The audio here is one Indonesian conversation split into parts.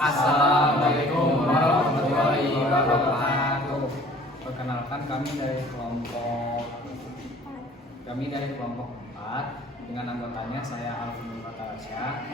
Assalamualaikum warahmatullahi wabarakatuh. Perkenalkan kami dari kelompok 4 dengan anggotanya saya Alvin Fatarasya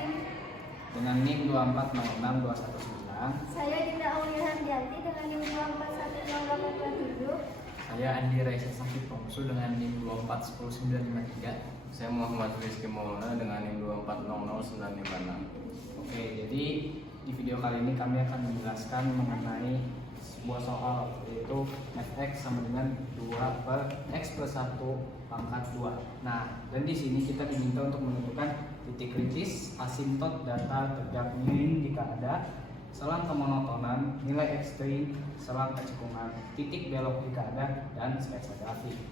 dengan NIM 2406219. Saya Dinda Aulia Handianti dengan NIM 2410827. Saya Andi Raisa Sakit Pongsu dengan NIM 2410953. Saya Muhammad Rizky Maulana dengan NIM 2400956. Oke, jadi di video kali ini kami akan menjelaskan mengenai sebuah soal, yaitu fx sama dengan 2 per x plus 1 pangkat 2. Nah, dan di sini kita diminta untuk menentukan titik kritis, asimtot data tegak miring jika ada, selang kemonotonan, nilai ekstrim, selang kecekungan, titik belok jika ada, dan sketsa grafik.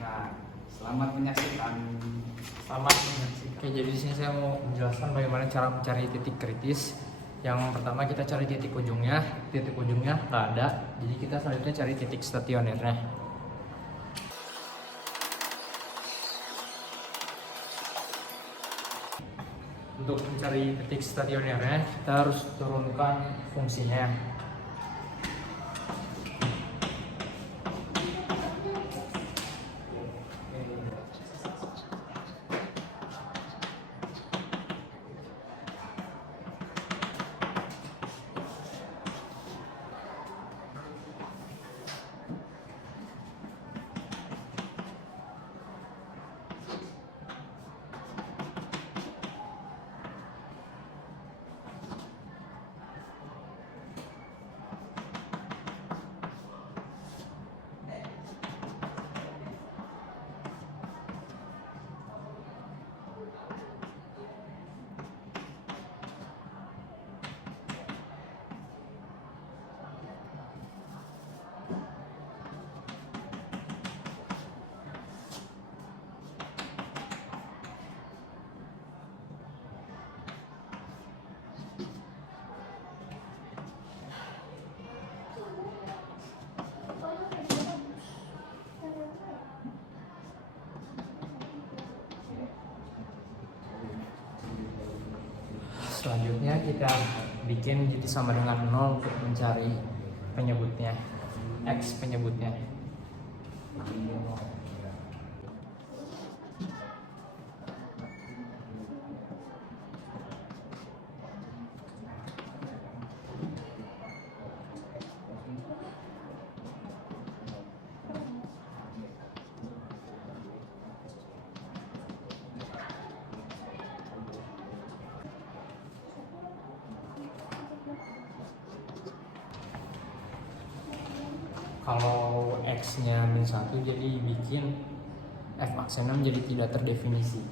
Nah, selamat menyaksikan. Oke, jadi di sini saya mau menjelaskan bagaimana cara mencari titik kritis. Yang pertama kita cari titik ujungnya nggak ada, jadi kita selanjutnya cari titik stasionernya. Untuk mencari titik stasionernya kita harus turunkan fungsinya. Selanjutnya kita bikin GT sama dengan 0 untuk mencari penyebutnya, X penyebutnya. Kalau X-nya -1 jadi bikin F aksennya menjadi tidak terdefinisi.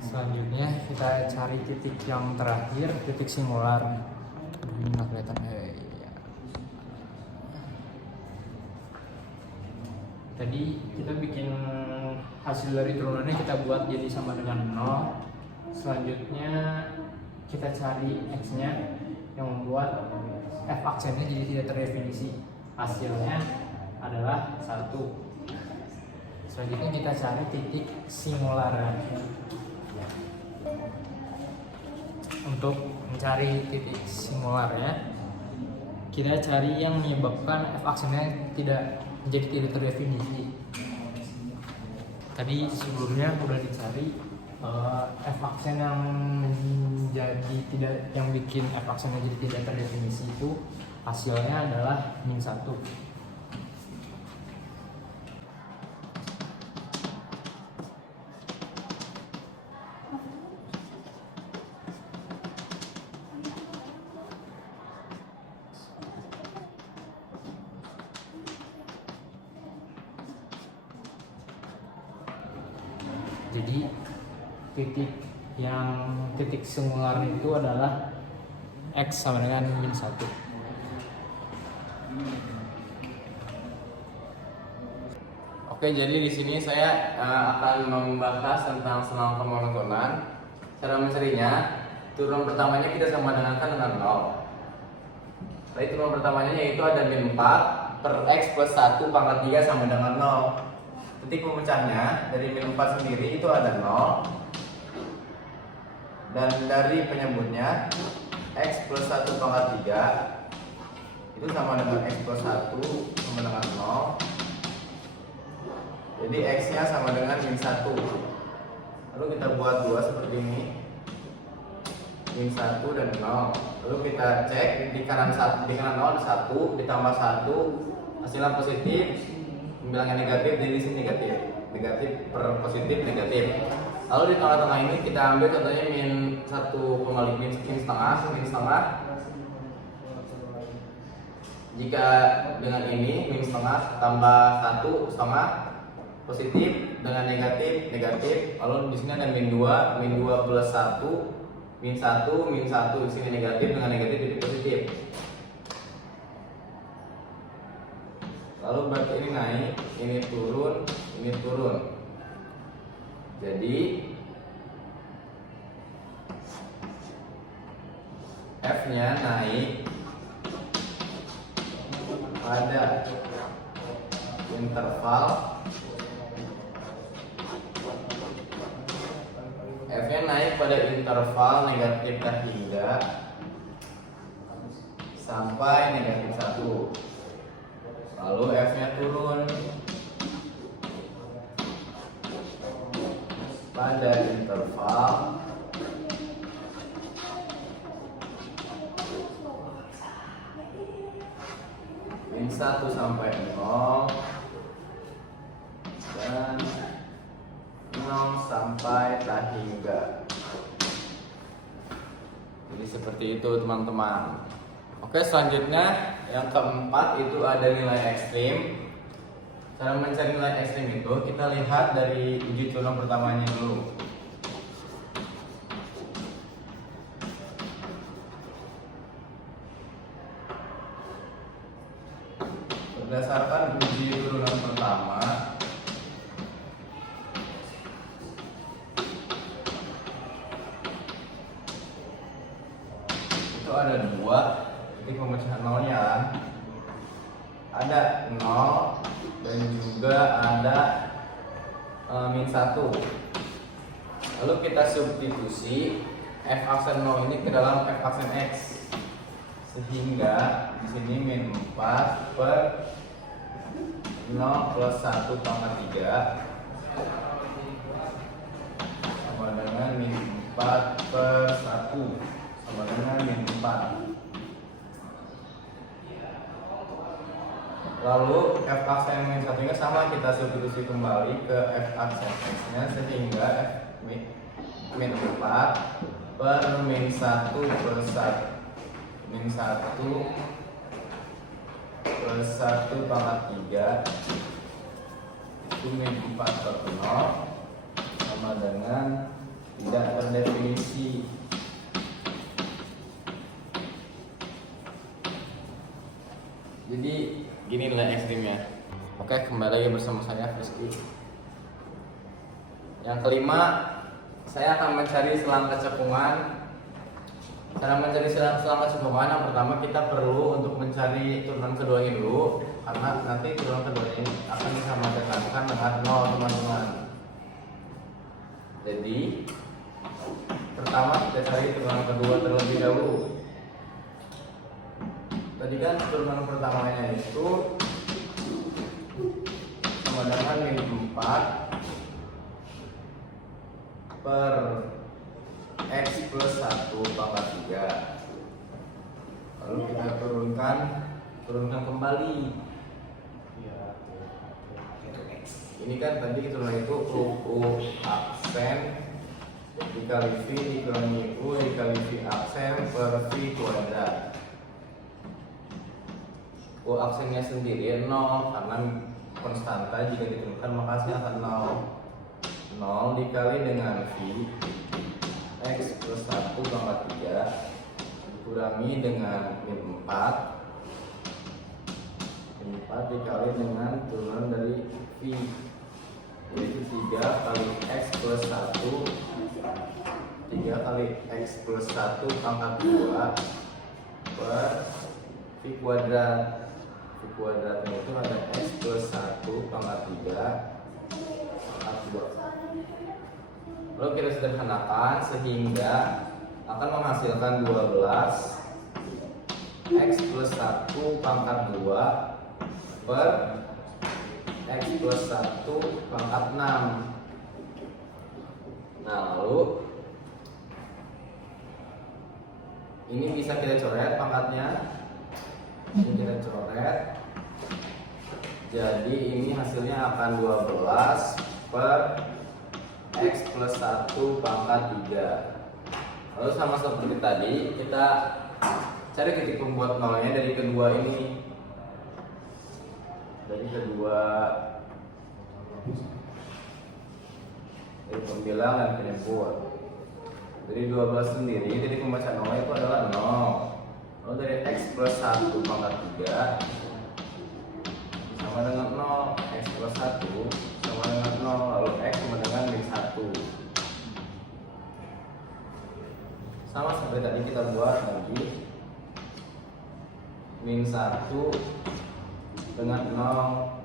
Selanjutnya kita cari titik yang terakhir, titik singular. Ini nggak kelihatan. Tadi kita bikin hasil dari turunannya kita buat jadi sama dengan 0. Selanjutnya kita cari X-nya yang membuat F aksennya jadi tidak terdefinisi. Hasilnya adalah 1. Selanjutnya kita cari titik singular. Untuk mencari titik singularnya, kita cari yang menyebabkan F aksennya menjadi tidak terdefinisi. Tadi sebelumnya udah dicari F aksen yang bikin F aksennya jadi tidak terdefinisi itu hasilnya adalah -1. Jadi titik singular itu adalah X sama dengan -1. Oke, jadi di sini saya akan membahas tentang selang kemonotonan. Cara mencarinya, turun pertamanya kita sama dengan 0. Tadi turunan pertamanya yaitu ada min 4 per X plus 1 pangkat 3 sama dengan 0. Titik pemecahnya dari min 4 sendiri itu ada 0. Dan dari penyebutnya X plus 1 pangkat 3 itu sama dengan X plus 1 sama dengan 0. Jadi X nya sama dengan min 1. Lalu kita buat 2 seperti ini, min 1 dan 0. Lalu kita cek di kanan 0 ada 1, ditambah 1 hasilnya positif, bilangnya negatif, jadi di sini negatif. Negatif per positif negatif. Lalu di tengah-tengah ini kita ambil contohnya min 1,5 min setengah. Jika dengan ini min setengah tambah 1 setengah positif dengan negatif negatif. Lalu di sini ada min 2 plus 1 min 1 di sini negatif dengan negatif jadi positif. Lalu berarti ini naik, ini turun. Jadi F-nya naik pada interval F-nya naik pada interval negatif hingga sampai negatif 1. Lalu F-nya turun pada interval min 1 sampai 0 dan 0 sampai tak hingga. Jadi seperti itu teman-teman. Oke, selanjutnya yang keempat itu ada nilai ekstrim. Cara mencari nilai ekstrim itu kita lihat dari uji turunan pertamanya dulu. Berdasarkan uji turunan pertama, itu ada 2 titik pemecahan nolnya, ada 0 dan juga ada min 1. Lalu kita substitusi f aksen 0 ini ke dalam f aksen x, sehingga di sini min 4 per 0 plus 1 pangkat 3 sama dengan min 4 per 1 sama dengan min 4. Lalu f aksen min 1 nya sama, kita substitusi kembali ke f aksen x nya, sehingga f min 4 per min 1 plus 1 min 1 plus 1 pangkat 3 itu min 4 per 0 sama dengan tidak terdefinisi. Jadi gini nilai ekstrimnya. Oke, kembali lagi bersama saya Rizky. Yang kelima, saya akan mencari selang kecekungan. Cara mencari selang kecekungan yang pertama kita perlu untuk mencari turunan keduanya dulu, karena nanti turunan keduanya ini akan sama tekankan dengan 0 teman-teman. Jadi pertama kita cari turunan kedua terlebih dahulu. Tadi kan turunan pertamanya itu sama dengan min 4 per x plus 1 pangkat 3. Lalu kita turunkan kembali. Ini kan tadi turunan itu u aksen dikali v dikurangi u dikali v aksen per v kuadrat. U aksennya sendiri 0 karena konstanta jika diturunkan maka hasilnya akan 0. 0 dikali dengan v x plus 1 pangkat 3 dikurangi dengan min 4 dikali dengan turunan dari v, yaitu 3 kali x plus 1 3 kali x plus 1 pangkat 2 per V kuadratnya itu ada X plus 1 pangkat 3 pangkat 2. Lalu kita sederhanakan sehingga akan menghasilkan 12 X plus 1 pangkat 2 per X plus 1 pangkat 6. Nah, lalu ini bisa kita coret pangkatnya. Ini kita coret. Jadi ini hasilnya akan 12 per X plus 1 pangkat 3. Lalu sama seperti tadi, kita cari titik pembuat nolnya dari kedua ini. Dari pembilang dan penyebut. Dari 12 sendiri, titik pembaca nolnya itu adalah 0. Lalu dari X plus 1 pangkat 3 sama dengan 0. X plus 1 sama dengan 0. Lalu X sama dengan min 1. Sama seperti tadi kita buat lagi. Min 1 dengan 0.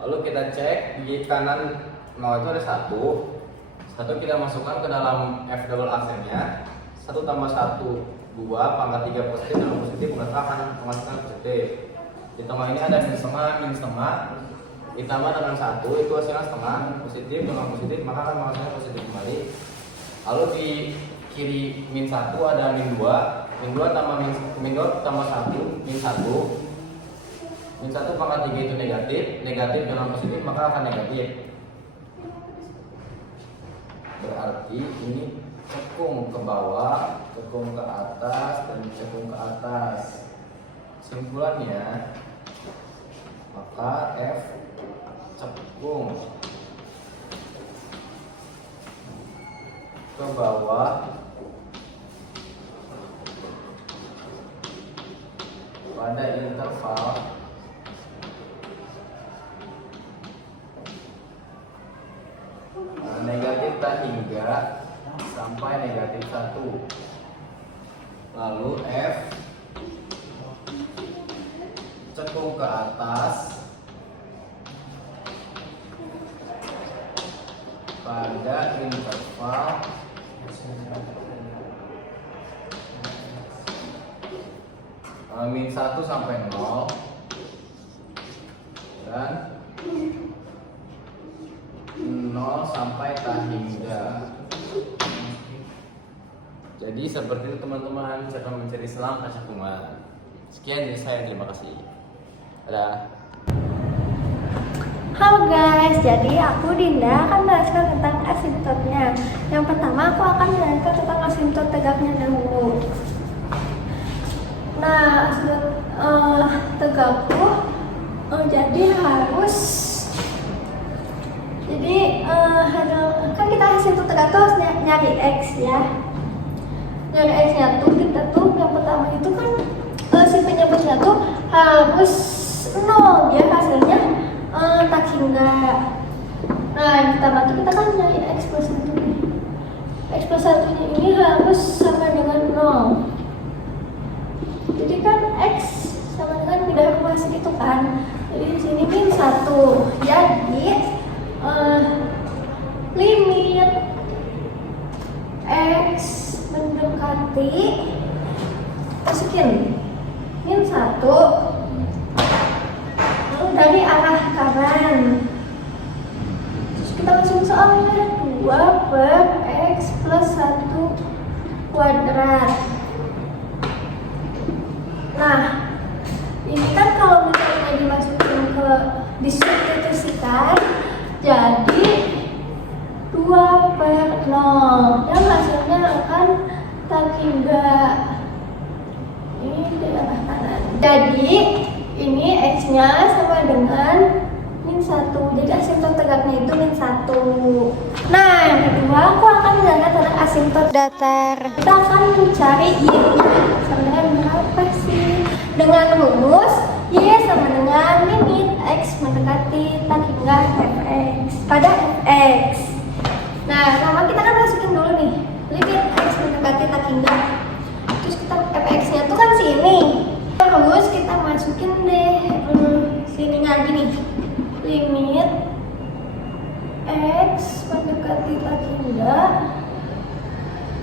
Lalu kita cek di kanan 0 itu ada 1. 1 kita masukkan ke dalam F double AC-nya. 1 tambah 1 2 pangkat 3 positif dan positif maka akan menghasilkan positif. Di tengah ini ada min setengah ditambah dengan 1 itu hasilnya setengah, positif dengan positif maka akan menghasilkan positif kembali. Lalu di kiri min 1 ada min 2 tambah min 2 tambah 1 min 1. Min 1 pangkat 3 itu negatif dengan positif maka akan negatif. Berarti ini cekung ke bawah, cekung ke atas, dan cekung ke atas. Kesimpulannya, maka F cekung ke bawah pada interval negatif tak hingga sampai negatif 1. Lalu F cekung ke atas pada interval min 1 sampai 0 dan 0 sampai tak hingga. Jadi seperti itu teman-teman cara mencari selang kecakungan. Sekian dari saya, terima kasih. Dadah. Halo guys, jadi aku Dinda akan menjelaskan tentang asimptotnya. Yang pertama aku akan menjelaskan tentang asimptot tegaknya dahulu. Nah, asimptot tegakku jadi harus kan kita asimptot tegak tuh harus nyari X ya. Nyari X-nya tuh kita tuh yang pertama itu kan si penyebutnya tuh harus 0 biar hasilnya tak hingga. Nah, yang pertama tuh kita kan nyari X plus 1 nih. X plus 1 nya ini harus sama dengan 0. Jadi kan X sama dengan bidang ekuasi itu kan. Jadi di sini min 1. Jadi limit X mendekati masukin min 1 lalu dari arah kanan. Terus kita masukin soalnya 2 per X plus 1 kuadrat. Nah, ini kan kalau misalnya dimasukin ke disubstitusikan jadi 2 per 0 yang hasilnya akan tak hingga ini di arah kanan. Jadi ini X nya sama dengan min 1. Jadi asimptot tegaknya itu min 1. Nah, yang kedua aku akan menjelaskan tentang asimptot datar. Kita akan mencari Y-nya sama dengan berapa sih? Dengan rumus Y sama dengan limit X mendekati tak hingga Fx pada Fx. Nah, pertama kita kan masukin dulu nih limit X mendekati tak hingga. Terus kita fx-nya tuh kan sini. Terus kita masukin deh sini lagi nih. Limit x mendekati tak hingga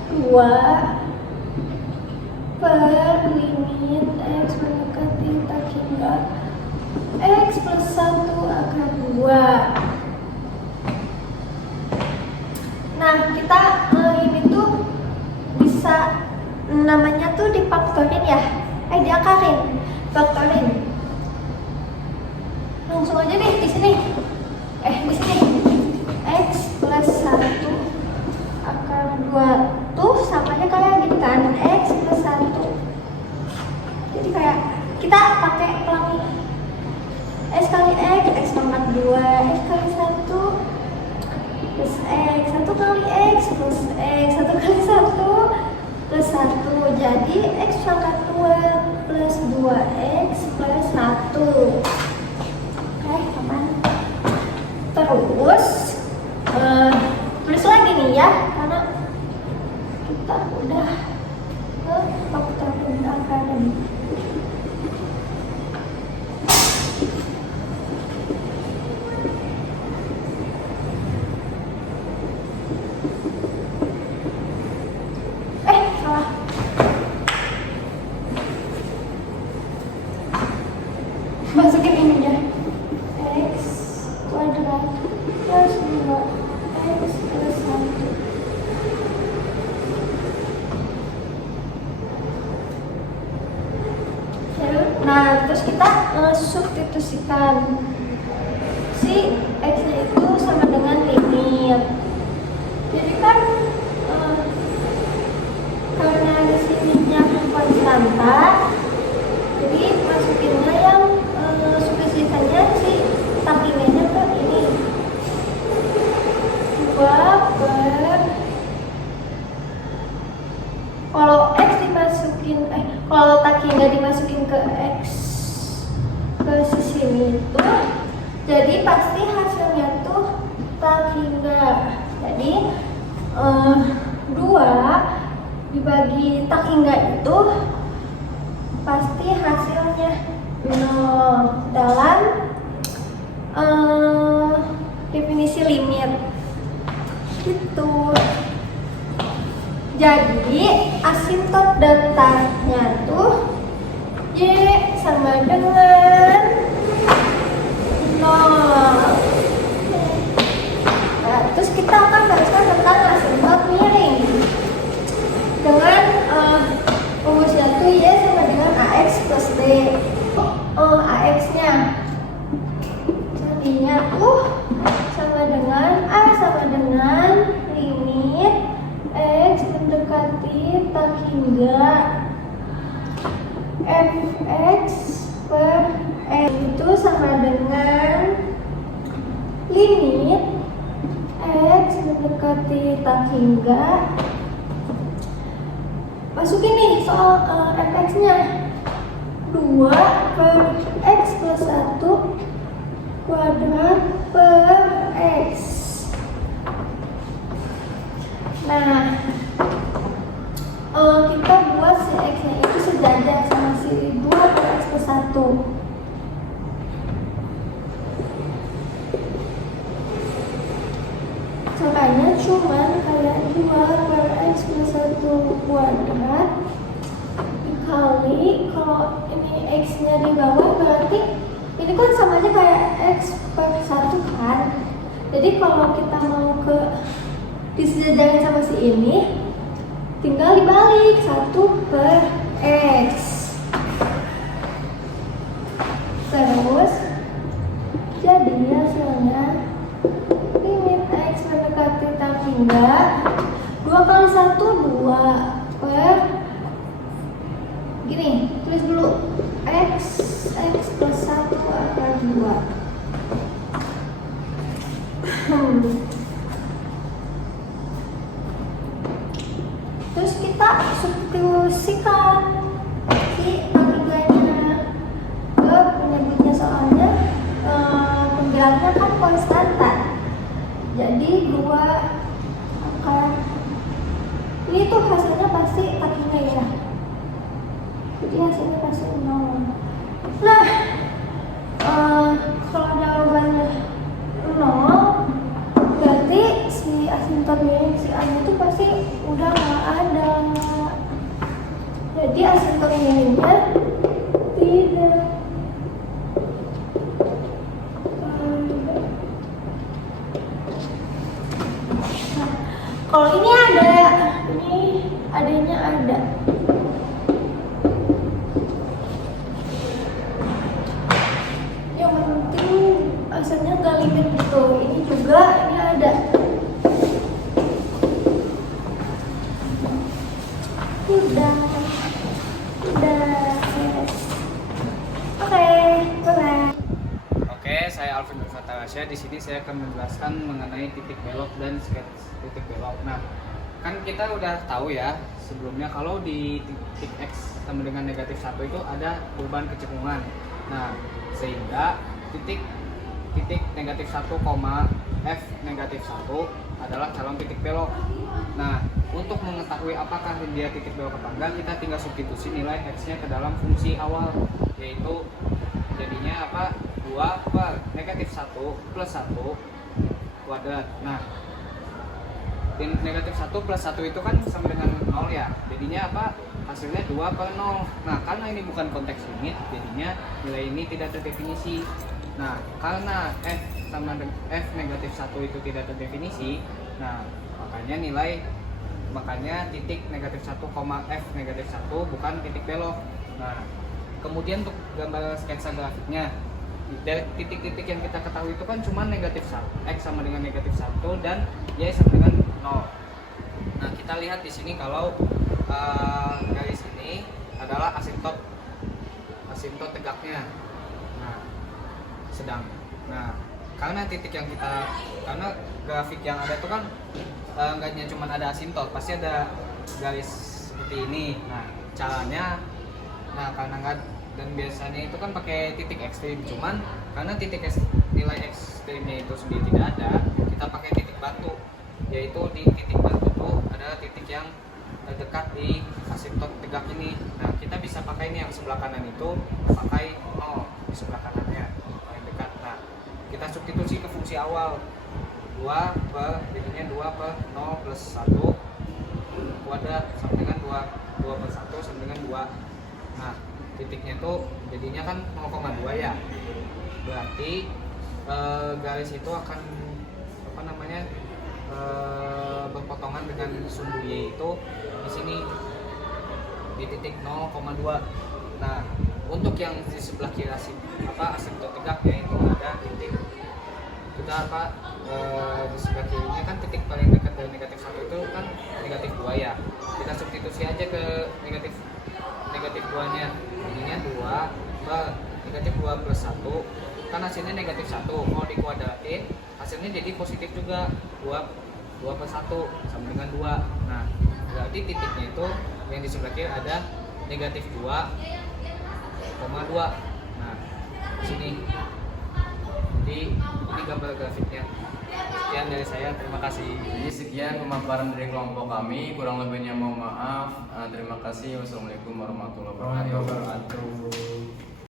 2 per limit x mendekati tak hingga x plus 1 akar 2. Nah, kita ini tuh bisa namanya tuh difaktorin ya, diakarin, faktorin. Langsung aja nih di sini. Di sini x plus 1 akar 2 tuh samanya kayak gini kan, x plus 1. Jadi kayak kita pakai pelangi x kali x pangkat 2, x kali 1 plus x, 1 kali x plus x, 1 kali 1 plus 1. Jadi x pangkat 2 plus 2x plus 1. Oke, aman. Terus tulis lagi nih ya, karena kita udah ke faktorin akarin. Salah. Masukin ini ya, x kuadrat plus 2x plus 1. Nah, terus kita substitusikan si x-nya itu sama dengan limit. Jadi kan karena di sininya konstanta, jadi masukinnya yang substitusikannya si sampingnya ke ini 2 per, kalau x dimasukin kalau tak hingga dimasukin ke x ke sisi itu, jadi pasti hasilnya tuh tak hingga. Jadi 2 dibagi tak hingga itu pasti hasilnya 0 dalam definisi limit gitu. Jadi asintot datanya tuh y sama dengan 0. Nah, terus kita akan bahaskan tentang asintot miring dengan rumusnya tuh y sama dengan ax plus d. Ax-nya jadinya sama dengan a sama dengan limit x mendekati tak hingga fx per x itu sama dengan limit x mendekati tak hingga, masukin nih soal fx-nya 2 per x plus 1 kuadrat per x. Nah, kita buat si x-nya itu sejajar sama si 2 per x plus 1. Caranya cuman kayak 2 per x plus 1 kuadrat dikali, kalau ini x-nya di bawah berarti ini kan sama aja kayak x per 1 kan. Jadi kalau kita mau ke disejajarin sama si ini, tinggal dibalik 1 per x. Terus jadi hasilnya limit x mendekati tak hingga 2 kali 1 2 per gini, tulis dulu x plus 1 akar 2. Terus kita substitusikan si tangganya ke penyebutnya, soalnya pembilangnya kan konstanta. Jadi 2 akar ini tuh hasilnya pasti jadi hasilnya pasti 0. Nah, kalau jawabannya 0, berarti si asintot miring si A itu pasti udah nggak ada. Jadi asintot miringnya tidak ada. Nah, kalau ini ada, ini adanya ada. Yang penting asalnya nggak limit gitu. Ini juga, ini ada. Udah, yes. Oke, bye. Oke, saya Alvin Fatarasya. Di sini saya akan menjelaskan mengenai titik belok dan sketch titik belok. Nah, kan kita udah tahu ya sebelumnya kalau di titik X sama dengan negatif 1 itu ada perubahan kecekungan. Nah, sehingga titik negatif 1, F negatif 1 adalah calon titik belok. Nah, untuk mengetahui apakah dia titik belok atau enggak, kita tinggal substitusi nilai X-nya ke dalam fungsi awal, yaitu jadinya apa? 2 per negatif 1 plus 1 kuadrat. Nah, negatif 1 plus 1 itu kan sama dengan 0 ya, jadinya apa? Hasilnya 2 per 0. Nah, karena ini bukan konteks limit, jadinya nilai ini tidak terdefinisi. Nah, karena F negatif 1 itu tidak terdefinisi, nah makanya titik negatif 1, F negatif 1 bukan titik belok. Nah, kemudian untuk gambar sketsa grafiknya, dari titik-titik yang kita ketahui itu kan cuma negatif 1, X sama dengan negatif 1 dan Y sama dengan 0. Nah, kita lihat di sini kalau garis ini adalah asintot tegaknya. Nah, karena karena grafik yang ada itu kan enggaknya cuma ada asintot, pasti ada garis seperti ini. Nah, caranya, karena enggak, dan biasanya itu kan pakai titik ekstrim, cuman karena nilai ekstrimnya itu sendiri tidak ada, kita pakai titik batu, yaitu di titik batu itu ada titik yang terdekat di asintot tegak ini. Nah, kita bisa pakai ini yang sebelah kanan itu pakai 0 di sebelah kanannya paling dekat. Nah, kita substitusi ke fungsi awal, jadinya 2 per 0 plus 1 kuadrat sama dengan 2 per 1 sama dengan 2. Nah, titiknya itu jadinya kan 0,2 ya, berarti garis itu akan berpotongan dengan sumbu Y itu di sini di titik 0,2. Nah, untuk yang di sebelah kiri asintot tegaknya itu ada titik di sebelah kirinya kan titik paling dekat dari negatif 1 itu kan negatif 2 ya, kita substitusi aja ke negatif 2 nya, jadinya 2 per negatif 2 plus 1 kan hasilnya negatif 1, mau dikuadratin hasilnya jadi positif juga, 2 per 1 sama dengan 2. Nah, berarti titiknya itu yang di sebelah kiri ada negatif 2,2. Nah, di sini jadi ini gambar grafiknya. Sekian dari saya, terima kasih. Jadi sekian pemaparan dari kelompok kami, kurang lebihnya mohon maaf. Terima kasih. Wassalamualaikum warahmatullahi wabarakatuh.